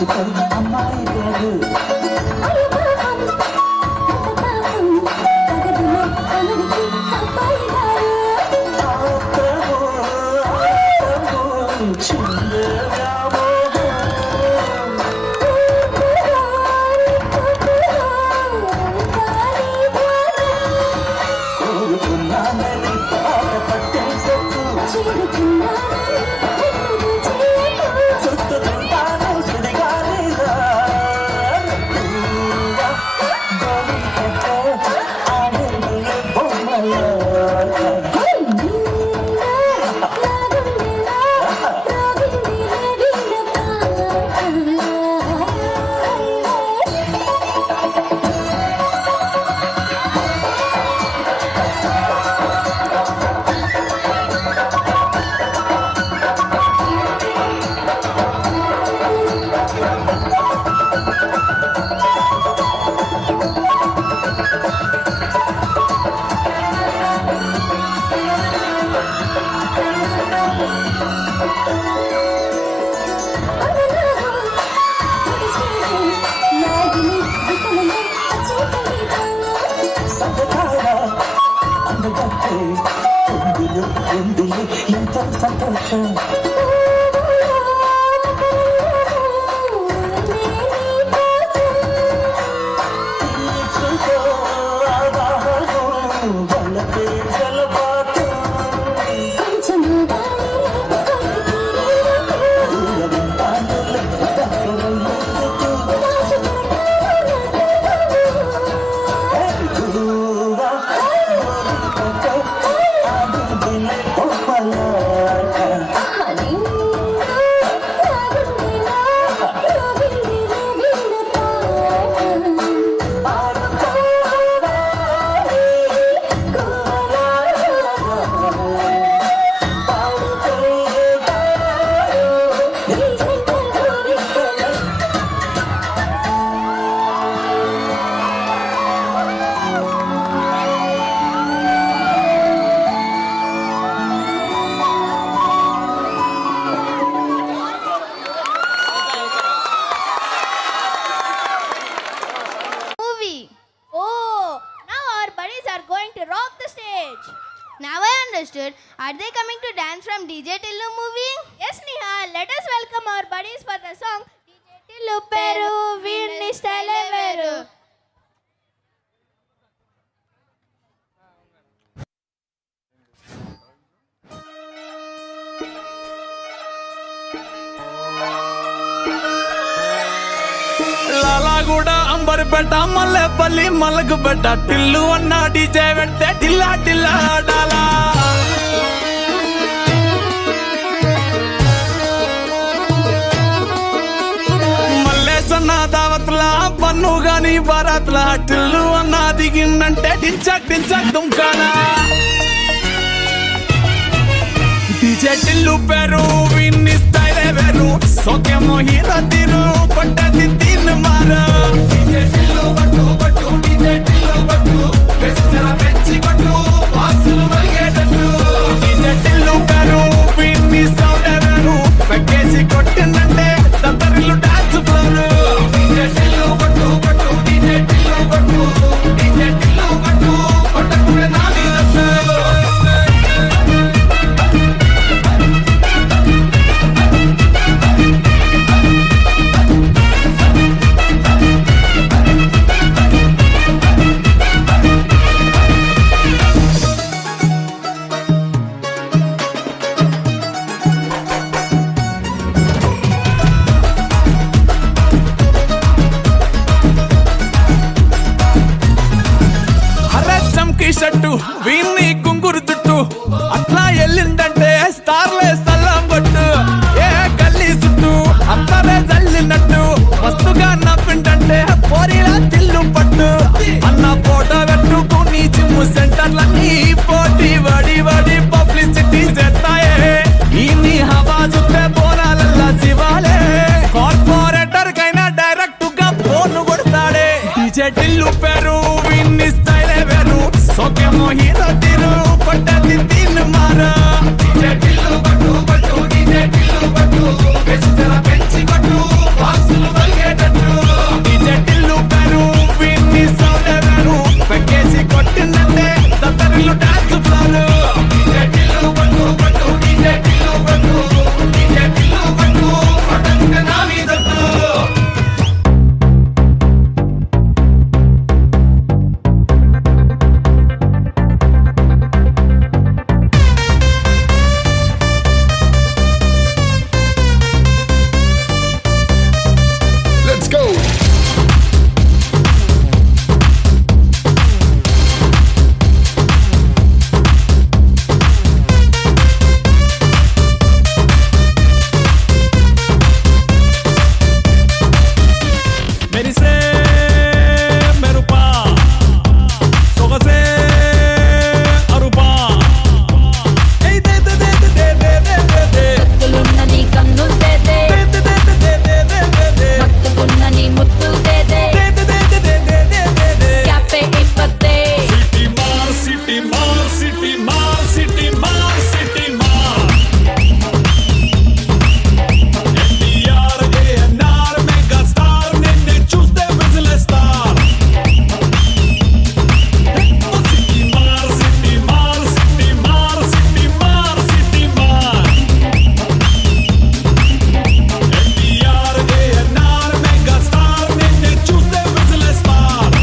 తెలుసుకొని అమ్మాయి గారు ఎంతో సంతోషం Are they coming to dance from DJ Tillu movie? Yes, Neha. Let us welcome our buddies for the song DJ Tillu Peru Veerni Style Veru. Lalaguda Amberpet Mallepally Malakpet Tillu అన్న DJ పెడితే టిల్లా టిల్లా ఆడాలా మల్లేసన్న దావత్ల పన్ను గాని బారాత్ల టిల్లు అన్న దిగిందంటే టించక్ టించక్ దుంకానా డీజే టిల్లు పేరు విన్ని స్టైల్ వేరు సోకేమో హీరో తీరు పట్టది తీన్ మారు డీజే టిల్లు పట్టు పట్టు డీజే టిల్లు పట్టు పెసర పెంచి పట్టు బాక్సులు మరిగేటట్టు డీజే టిల్లు పేరు విన్ని సౌండ్ వేరు పెక్కేసి కొట్టిందంటే తత్తరిల్లు డాన్స్ ఫ్లోర్ డీజే టిల్లు పట్టు పట్టు డీజే టిల్లు పట్టు డీజే టిల్లు పట్టు కొట్టకుడే నా మీద షట్టు వీన్ని కుంగురు చుట్టూ అట్లా ఎల్లిందంటే స్టార్లే సల్లం కొట్టు ఏ గల్లీ చుట్టూ అత్తరే జల్లినట్టు మస్తుగా నవ్విందంటే పోరీలా తిల్లు పట్టు అన్న ఫోటో పెట్టుకుని జిమ్ సెంటర్లన్నీ పోటీ వడి వడి పబ్లిసిటీ చేస్తాయే ఈ హవా చుట్టే బోనాలల్లా శివాలే కార్పొరేటర్ కైనా డైరెక్ట్ గా ఫోన్ కొడతాడే డీజే టిల్లు పేరు విన్ని స్టైలే వేరు సోకేమో హీరో తీరు పట్టది తీన్ మారు డీజే టిల్లు పట్టు పట్టు డీజే టిల్లు పట్టు పెంచి కొట్టు బాక్సులు పెట్టిందంటే దత్తరిల్లు డాన్స్ ఫ్లోర్ నా మీదట్టు Let's go. మెరిసే మెరుపా సొగసే అరుపా ఏయ్ దే దే దే దే దే దే దే కత్తులున్న నీ కన్నులు తేదే దే దే దే దే దే దే దే మత్తుకున్న నీ ముద్దులు తేదే క్యాపే ఇప్పతే సిటీ మార్ సిటీ మార్ సిటీ మార్ సిటీ మార్ సిటీ మార్ ఎన్టీఆర్ ఏఎన్ఆర్ మెగా స్టార్ నిన్నే చూస్తే విజిలేస్తార్ సిటీ మార్ సిటీ మార్ సిటీ మార్ సిటీ మార్ సిటీ మార్ ఎన్టీఆర్ ఏఎన్ఆర్ మెగా స్టార్ నిన్నే చూస్తే విజిలేస్తార్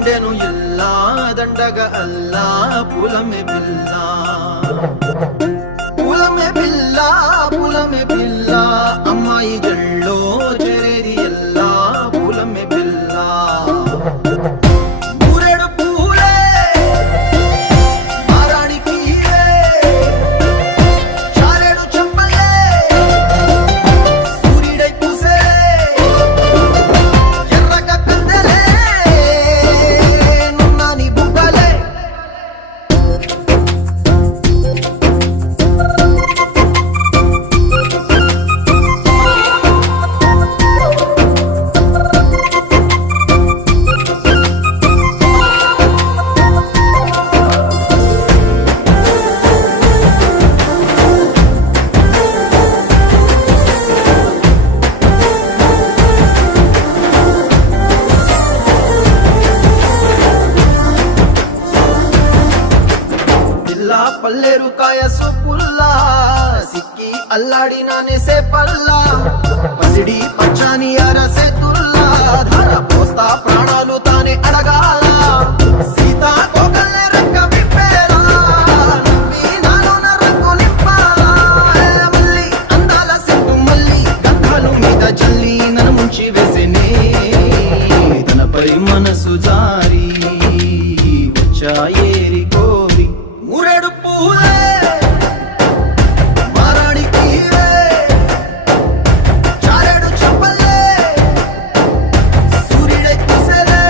ఉండెను ఇల్లా దండగ అల్లా పులమె పిల్ల పులమె పిల్ల పులమె పిల్ల అమ్మాయి జల్లో చేరేది ఎల్లా పులమె పిల్ల ఊరెడు పూలే మారాణికి చారెడు చెప్పలే సూర్యుడై పూసే ఎర్రగ కందలే నున్నాని బుగ్గలే పిల్లా పల్లెరు కాయ సుపుల్లా సిక్కి అల్లాడినానే సే పల్లా పసిడి పచ్చాని అరసే తుల్లా ధార పోస్తా ప్రాణాలు తానే అడగాల సీతా కోకల్లే రంగ విప్పేలా నవ్వి నాలోన రంగు నింపాలా మల్లి అందాల సిగ్గు మల్లి గంధాలు మీద జల్లి నన్ను ముంచి వేసేనే తనపై మనసు జారి వచ్చాయేరి కోరి మురెడు పూలే మారాణికి చారెడు చెప్పలే సూర్యుడై పూసలే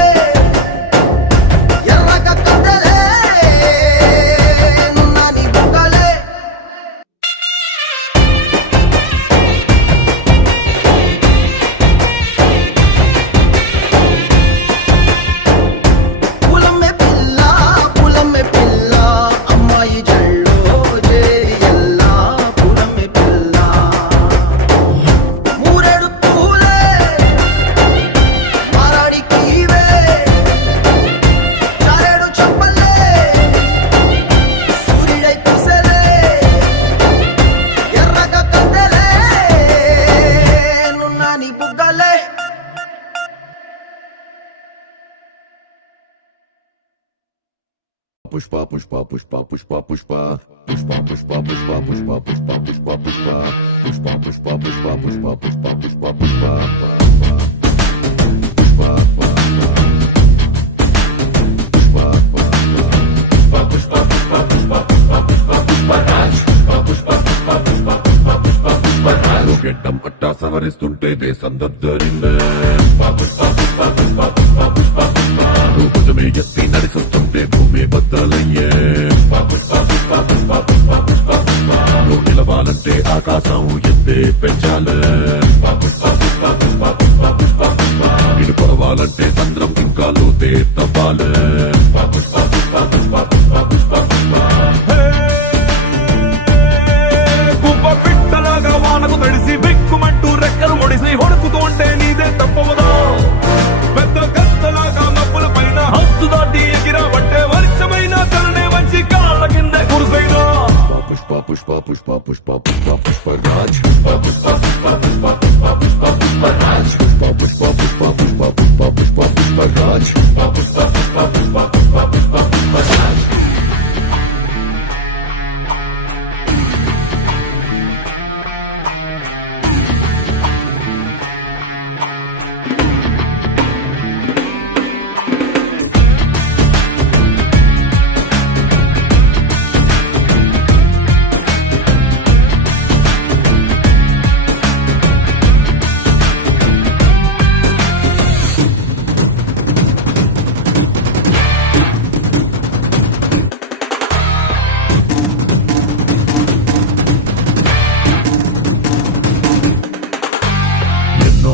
ఎర్రగ కద్దలే నున్నాని బుగ్గలే పులమె పిల్ల అమ్మాయి జల్లో చేరి ఎల్లా పులమె పిల్ల మూరెడు పూలే మారాడికి చారెడు చెప్పలే సూర్యుడై పూసలే ఎర్రగ కద్దలే నున్నాని బుగ్గలే Pushpa, pushpa, pushpa, pushpa, pushpa, pushpa, pushpa, pushpa, pushpa, pushpa, pushpa, pushpa, pushpa, pushpa, pushpa, pushpa, pushpa, pushpa, pushpa, గెడ్డం పట్టా సవరిస్తుంటే దేశం దద్దరిందే భుజమే ఎత్తి నడిచొస్తుంటే భూమి బద్దలయ్యే నువ్వు నిలవాలంటే ఆకాశం ఎత్తే పెంచాలే నిన్ను కొలవాలంటే చంద్రం ఇంకా లోతే తవ్వాలే గుబ్బ పిట్టలాగా వానకు తడిసి బిక్కుమంటూ రెక్కలు ముడిసి హొడుకుతుంటే నీదే తప్పవదా పెద్ద కత్తలాగా మబ్బుల పైన హద్దు దాటి ఎగిరావంటే వర్షమైన కలనే వచ్చి కాళ్ళ కింద కురుసైనా పుష్ప పుష్ప పుష్ప పుష్ప పుష్ప పుష్ప రాజ్ పుష్ప పుష్ప పుష్ప పుష్ప పుష్ప పుష్ప పుష్ప రాజ్ పుష్ప పుష్ప పుష్ప పుష్ప పుష్ప పుష్ప పుష్ప రాజ్ పుష్ప పుష్ప పుష్ప పుష్ప పుష్ప పుష్ప పుష్ప రాజ్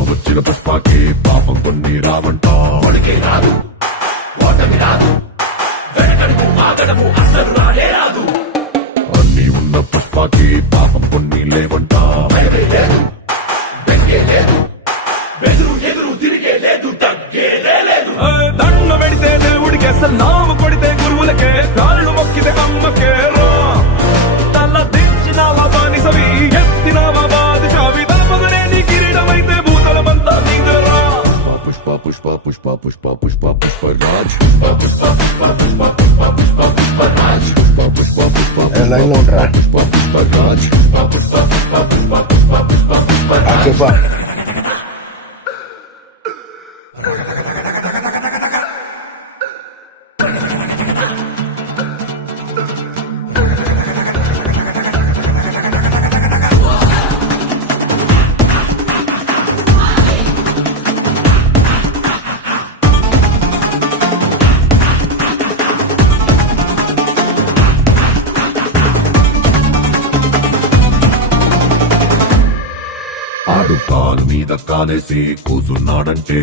వచ్చిన పుష్పకి పాపం కొన్ని రావంట వాడికే రాదు ఓటమి రాదు వెనకడుగు ఆగడము అసలు రాలే రాదు అన్ని ఉన్న పుష్పకి పాపం కొన్ని లేవంట భయమే లేదు బెంగే లేదు బెదురు ఎదురు తిరిగే లేదు తగ్గేదే లేదు దండ పెడితే దేవుడికి అసలు నామ కొడితే గురువులకే కాళ్ళు మొక్కితే అమ్మకే రా తల దించినావా బానిసవి ఎత్తినావా బాది చావి తలపదనే నీ కిరీటమైతే భూతలమంతా నీదరా పుష్ప పుష్ప లైన్ లో ఉంటారా చెప్పా ఆడు కాలు మీద కాలేసి కూసున్నాడంటే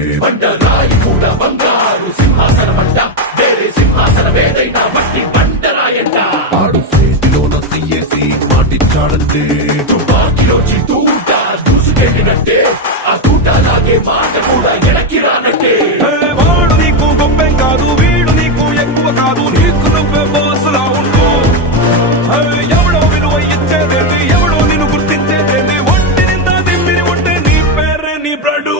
ఆడు చేతిలోన సీయేసి మాటిచ్చాడంటే వాడు నీకు గొప్పేం కాదు వీడు నీకు ఎక్కువ కాదు నీకు నువ్వే బాసులా ఉండు ఎవడో విలువ ఇచ్చేదేంది ఎవడో నిన్ను గుర్తించేదేంది ఒంటి నిందా దిమ్మిరి ఉంటే నీ పేరే నీ బ్రడు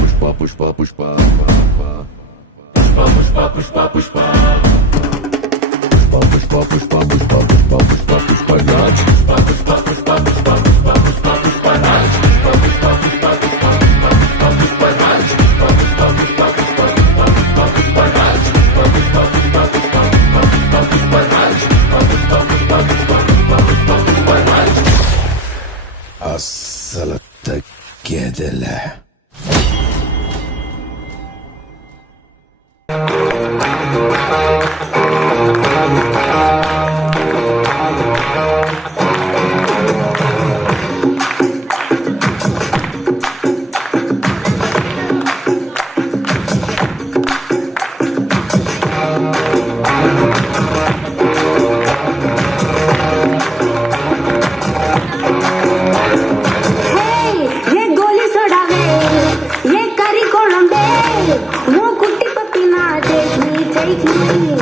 పుష్ప పుష్ప పుష్ప పుష్ప పుష్ప పుష్ప పుష్ప పుష్ప పుష్ప పుష్ప పుష్ప పుష్ప పుష్ప రాజ్ పుష్ప పుష్ప పుష్ప పుష్ప పుష్ప పుష్ప పుష్ప రాజ్ పుష్ప పుష్ప పుష్ప పుష్ప పుష్ప పుష్ప రాజ్ పుష్ప పుష్ప పుష్ప పుష్ప పుష్ప పుష్ప రాజ్ పుష్ప పుష్ప పుష్ప పుష్ప పుష్ప పుష్ప రాజ్ పుష్ప పుష్ప పుష్ప పుష్ప పుష్ప రాజ్ అస్సలు తగ్గేదిలే ये गोली सोडावे ये करी कोळंबे वो कुट्टी पप्पी ना take me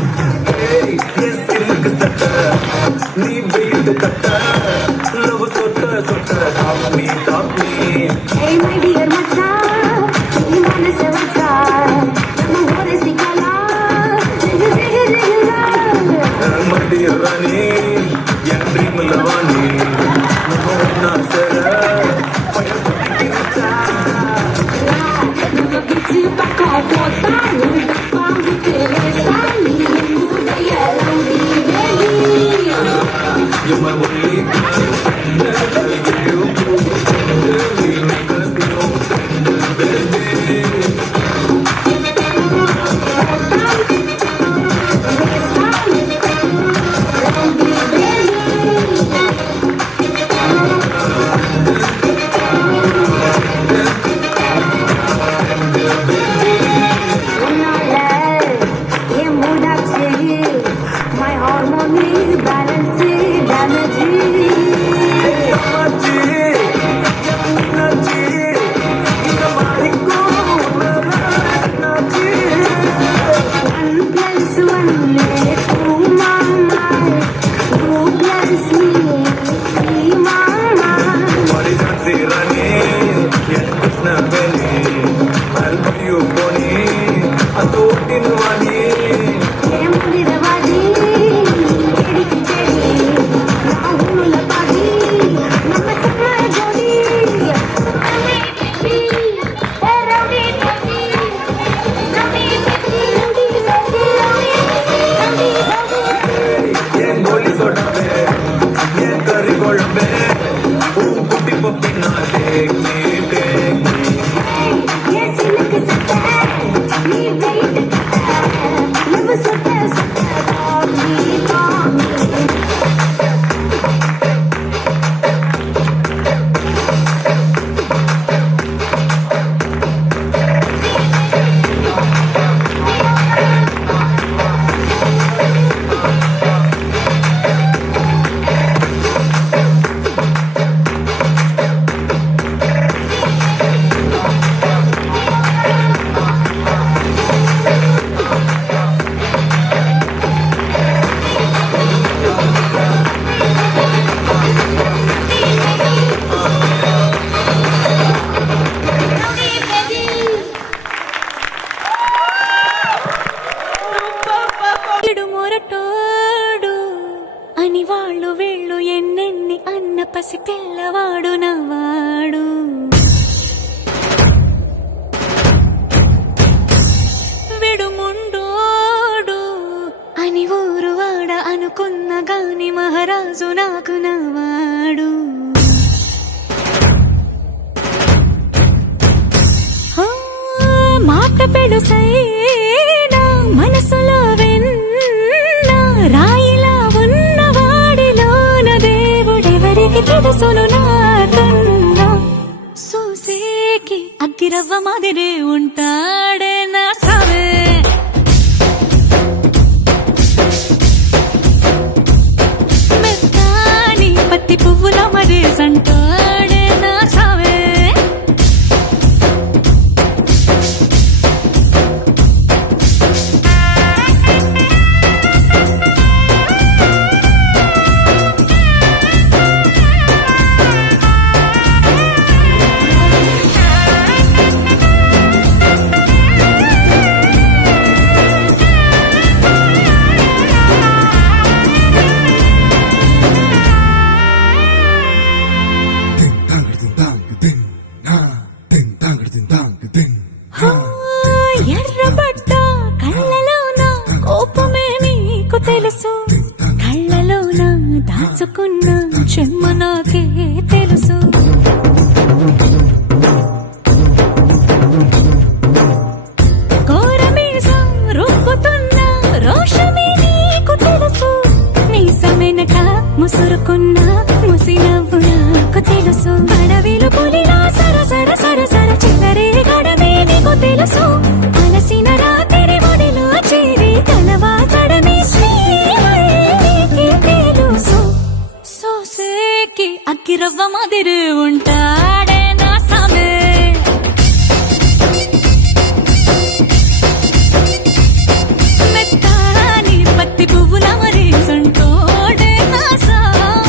hey my dear macha ni mane se vacha no hore sikala అని వాళ్ళు వీళ్ళు ఎన్నెన్ని అన్న పసి పిల్లవాడు నవ్వాడు. విడుముండోడు అని ఊరు వాడ అనుకున్న గాని మహారాజు నాకు నవ్వాడు. మాట పెడుసైనా మనసులో వెన్న రాయిలా ఉన్నవాడిలోన దేవుడెవరికి తెలుసును నాకన్నా. సూసేకి అగ్గిరవ్వ మాదిరే ఉంటాడే నా సావే. మెత్తాని పత్తి పువ్వుల మరేసంటాడే నా సావే. ఎర్రబడ్డ కళ్ళలోన కోపమే నీకు తెలుసు, కళ్ళలోన దాచుకున్న చెమ్మ నాకే తెలుసు. కోరమీసం రుబ్బుతున్న రోషమే నీకు తెలుసు, మీసమెనక ముసురుకున్న ముసినవ్వు నాకు తెలుసు. అడవిలు పులిలా సరసర సరసర చిల్లరే గడమే నీకు తెలుసు. అలసిన రాత్రి ఒడిలో చేరి కలవాచడమే శ్రీవల్లికి తెలుసు. సోసేకి అగ్గిరవ్వ మాదిరి ఉంటాడే నా సామే. మెత్తాని పత్తి పువ్వుల మరేసంటోడే నా సామే.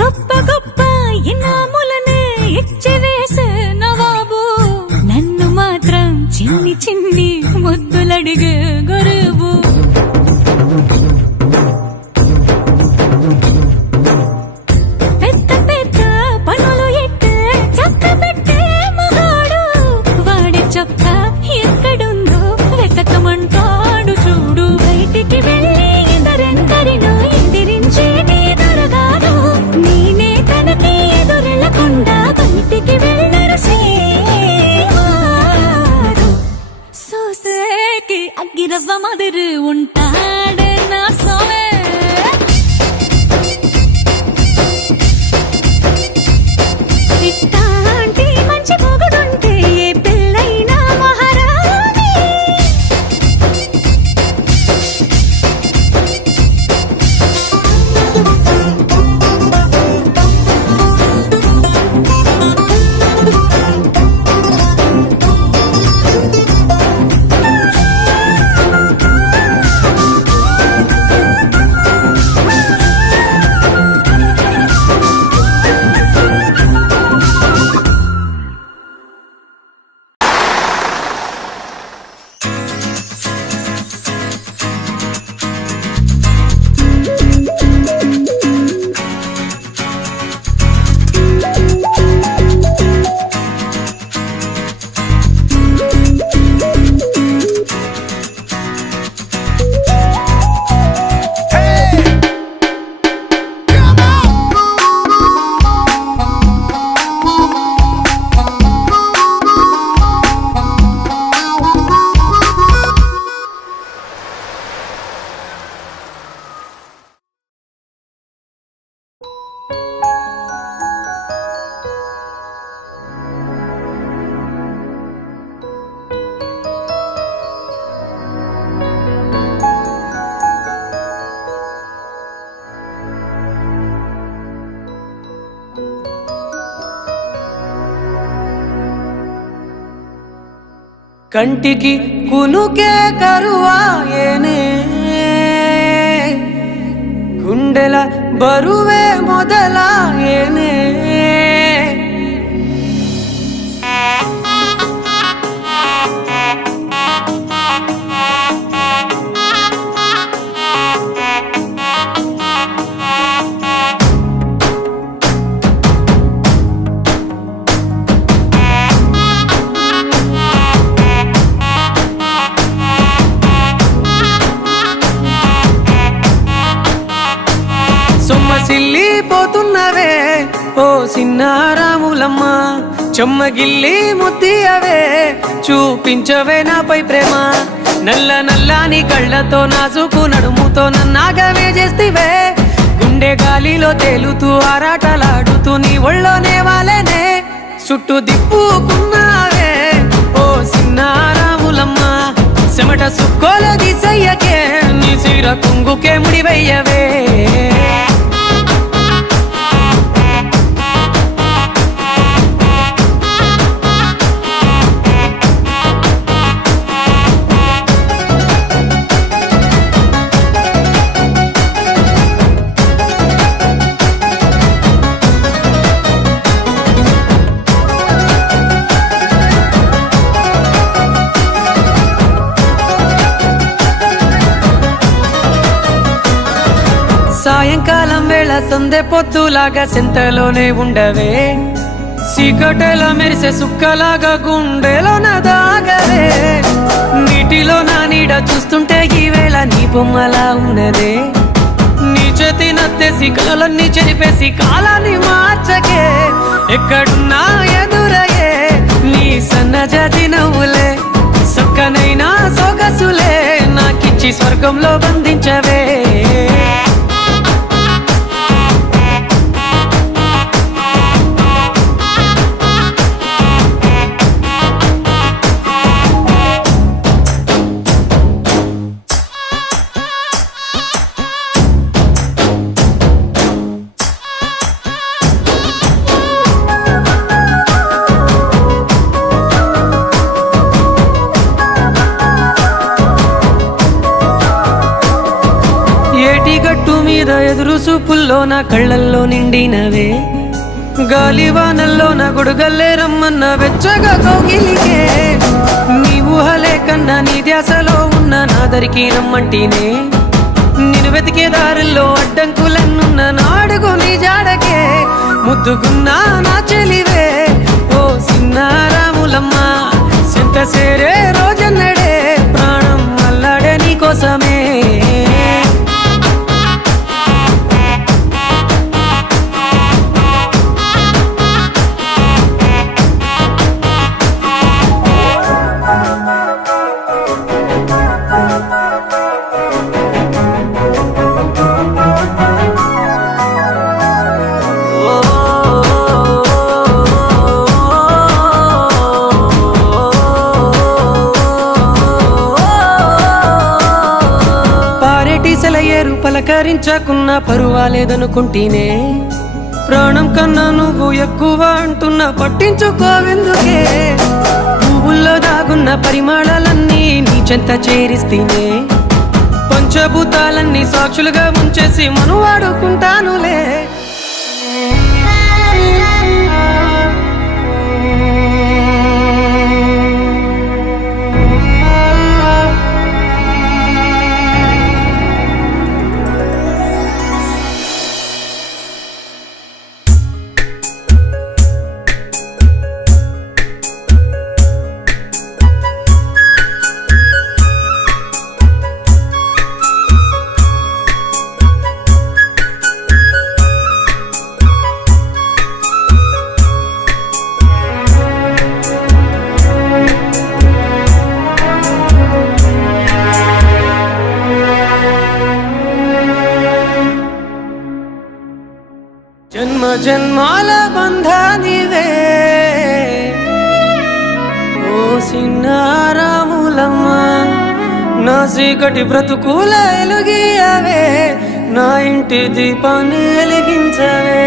గొప్ప గొప్ప ఇనాములనే ఇచ్చి వేసే నవాబు, నన్ను మాత్రం చిన్ని చిన్ని ముద్దులడిగే గరువు. పెద్ద పెద్ద పనులు ఎట్టే చక్క పెట్టే మగాడు, వాడి చొక్క ఎక్కడుందో వెతకమంటాడు చూడు. బయటికి వెళ్ళి ఇద్దరెందరినో ఎదిరించేటి దొరగారు, నేనే తనకి ఎదురెళ్ళకుండా బయటికి వెళ్ళరు శ్రీవారు. సోసేకి అగ్గిరవ్వ మాదిరి ఉంటాడే నా సోమే. ఇట్టాంటి మంచి మొగుడుంటే ఏ పిల్లైనా మహారాణి. కంటికి కునుకే కరువాయేనే గుండెల బరువే మొదలాయేనే సొమ్మసిల్లిపోతున్నవే ఓ సిన్నారాములమ్మ చెమ్మగిల్లి ముద్దియవే చూపించవే నాపై ప్రేమ నల్ల నల్లాని కళ్ళతో నాసుకు నడుముతో నన్నాగవే చేస్తివే గుండె గాలిలో తేలుతూ ఆరాటలాడుతూ నీ ఒళ్ళోనే వాలేనే చుట్టూ దిప్పుకున్నావే ఓ సిన్నారాములమ్మ చెమట సుక్కోల దిశయ్యకే నీ సిర కుంగుకే ముడివయ్యవే సాయంకాలం వేళ సందె పొద్దులాగా సెంతలోనే ఉండవే సీకటెల మెరిసే సుక్కలాగా గుండెలోన దాగవే నీటిలో నా నీడ చూస్తుంటే ఈ వేళ నీ బొమ్మలా ఉన్నదే నీ చేతి నత్తేసి కలలన్నీ చెరిపేసి కాలాన్ని మార్చకే ఎక్కడున్నా ఎదురయ్యే నీ సన్నజాతి నవ్వులే సక్కనైనా సొగసులే నాకిచ్చి స్వర్గంలో బంధించవే ఏటిగట్టు మీద ఎదురు చూపుల్లో నా కళ్ళల్లో నిండినవే గాలివానల్లో నా గొడుగల్లే రమ్మన్న వెచ్చగా కౌగిలికే నీ ఊహలే కన్నా నీ ధ్యాసలో ఉన్న నాదరికి రమ్మంటేనే నేను వెతికే దారుల్లో అడ్డంకులన్నున్న నాడుగు నీ జాడకే ముద్దుకున్నా నా చెలివే ఓ సిన్నారాములమ్మ సింత సేరే రోజన్నడే ప్రాణం అల్లాడే నీ కోసమే సెలయేరు పలకరించకున్నా పరువాలేదనుకుంటేనే ప్రాణం కన్నా నువ్వు ఎక్కువ అంటున్నా పట్టించుకోవెందుకే పువ్వుల్లో దాగున్న పరిమాణాలన్నీ నీ చెంత చేరిస్తేనే పంచభూతాలన్నీ సాక్షులుగా ఉంచేసి మనువాడుకుంటానులే జన్మ జన్మాల బంధానివే ఓ సిన్నారాములమ్మ నా చీకటి బ్రతుకుల ఎలుగియవే నా ఇంటి దీపాన్ని వెలిగించవే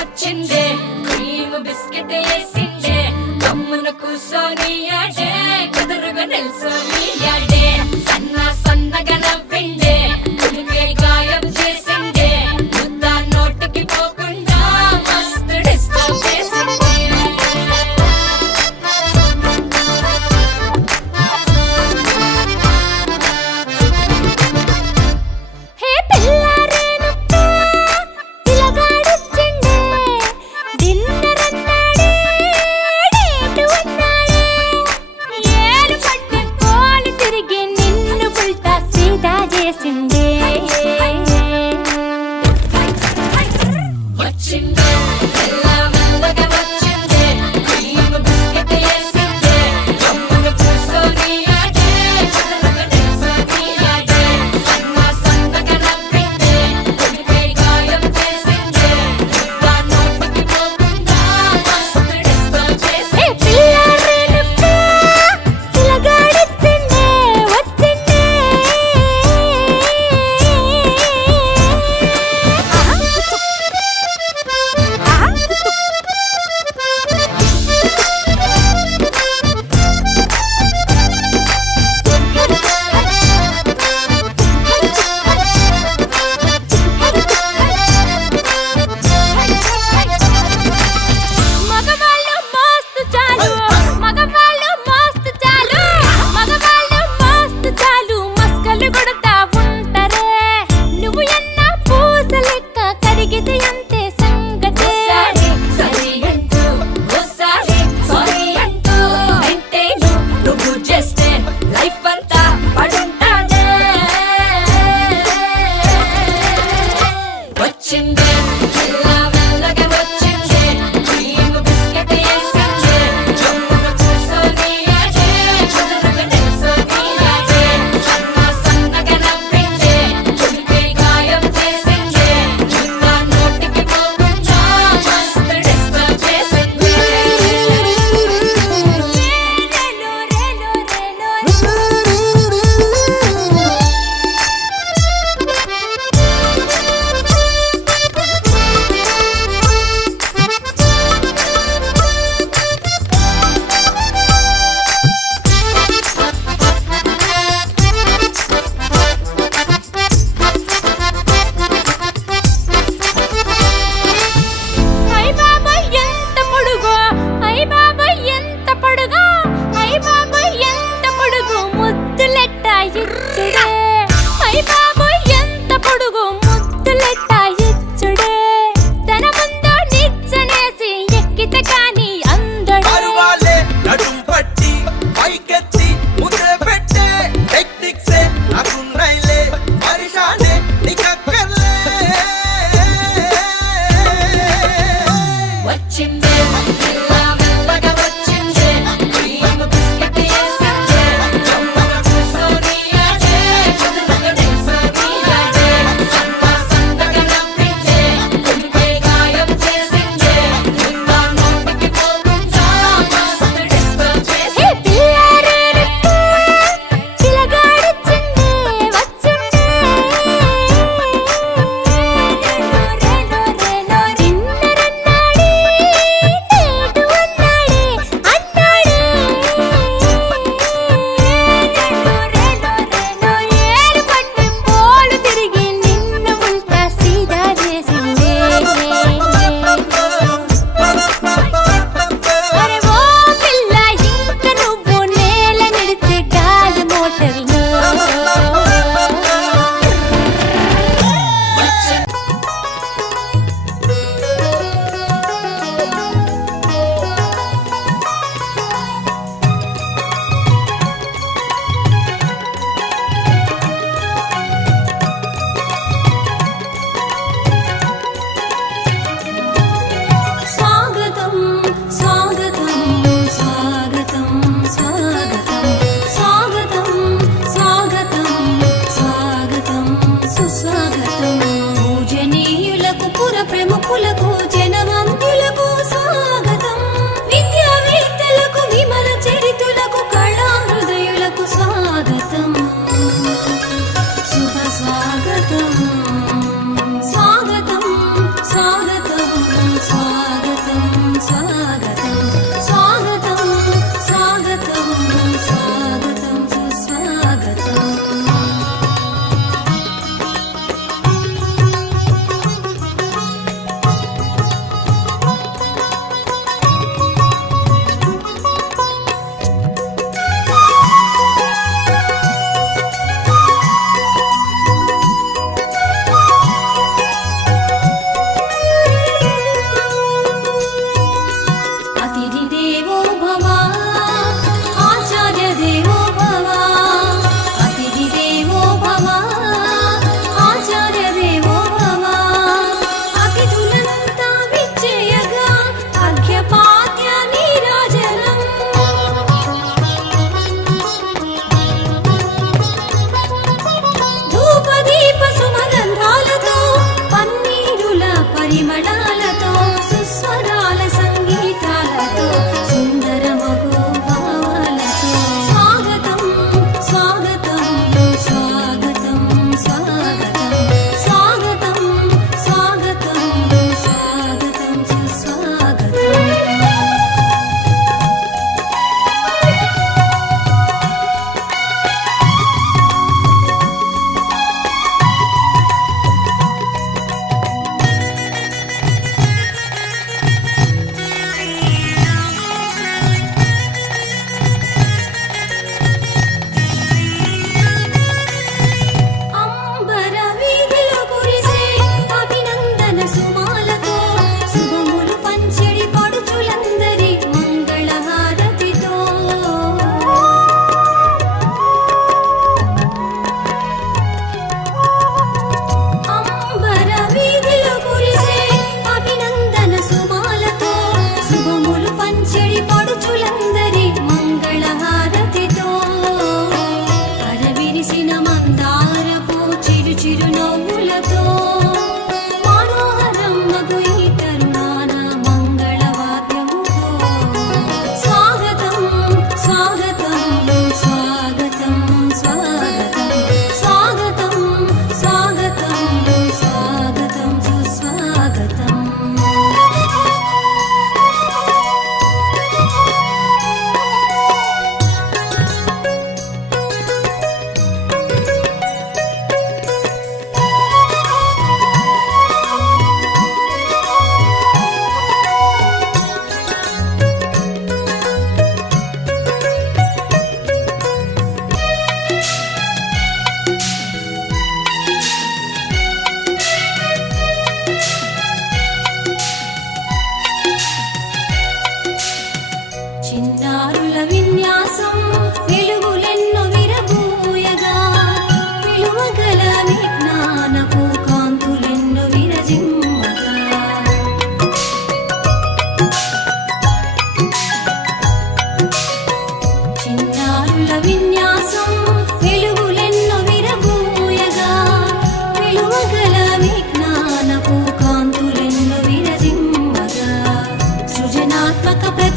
వచ్చిందే క్రీమ్ బిస్కెట్ వేసిందే కమ్మున కూసోని ఆడే కుదురుగా నిల్సోని ఆడే సన్నగా నవ్విండే కుడికే గాయం చేసిందే ముద్ద నోటికి పోకుండా మస్తు డిస్టర్బ్ చేసిందే హే పిల్లారేనుక్క పిలగాడొచ్చిండే డిన్నర్ అన్నాడే డేటు అన్నాడే ఏలు పట్టుకొని తిరిగి నిన్ను పుల్టా సీదా చేసిండే వచ్చిందే మెల్లగా వచ్చిందే క్రీమ్ బిస్కెట్ వేసిందే కమ్మున కూసోని ఆడే కుదురుగా నిల్సోని ఆడే సన్నగా నవ్విందే కుడికే గాయం చేసిందే ముద్ద నోటికి పోకుండా మస్తు డిస్టర్బ్ హే చేసిందే పిల్లారేనుక్క పిలగాడొచ్చిండే వచ్చిండే ఆహా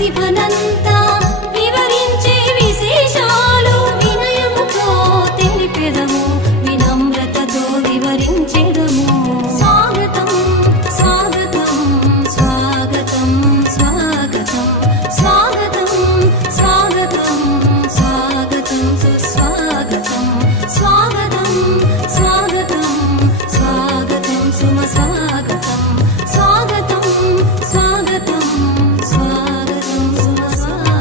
ప్రతిభనంతా వివరించే విశేషాలు వినయముతో తెలిపెదము వినమ్రతతో వివరించెదము స్వాగతం స్వాగతం స్వాగతం స్వాగతం స్వాగతం స్వాగతం స్వాగతం సుస్వాగతం స్వాగతం స్వాగతం స్వాగతం సుమ స్వాగతం స్వాగతం స్వాగతం స్వాగతం సుమ స్వాగతం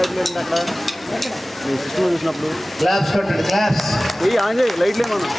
ఎక్సైట్మెంట్ అక్కడ మీ సిస్టమ్ చూసినప్పుడు క్లాప్స్ కొట్టండి క్లాప్స్ ఆన్ చేయి లైట్లు ఏమన్నా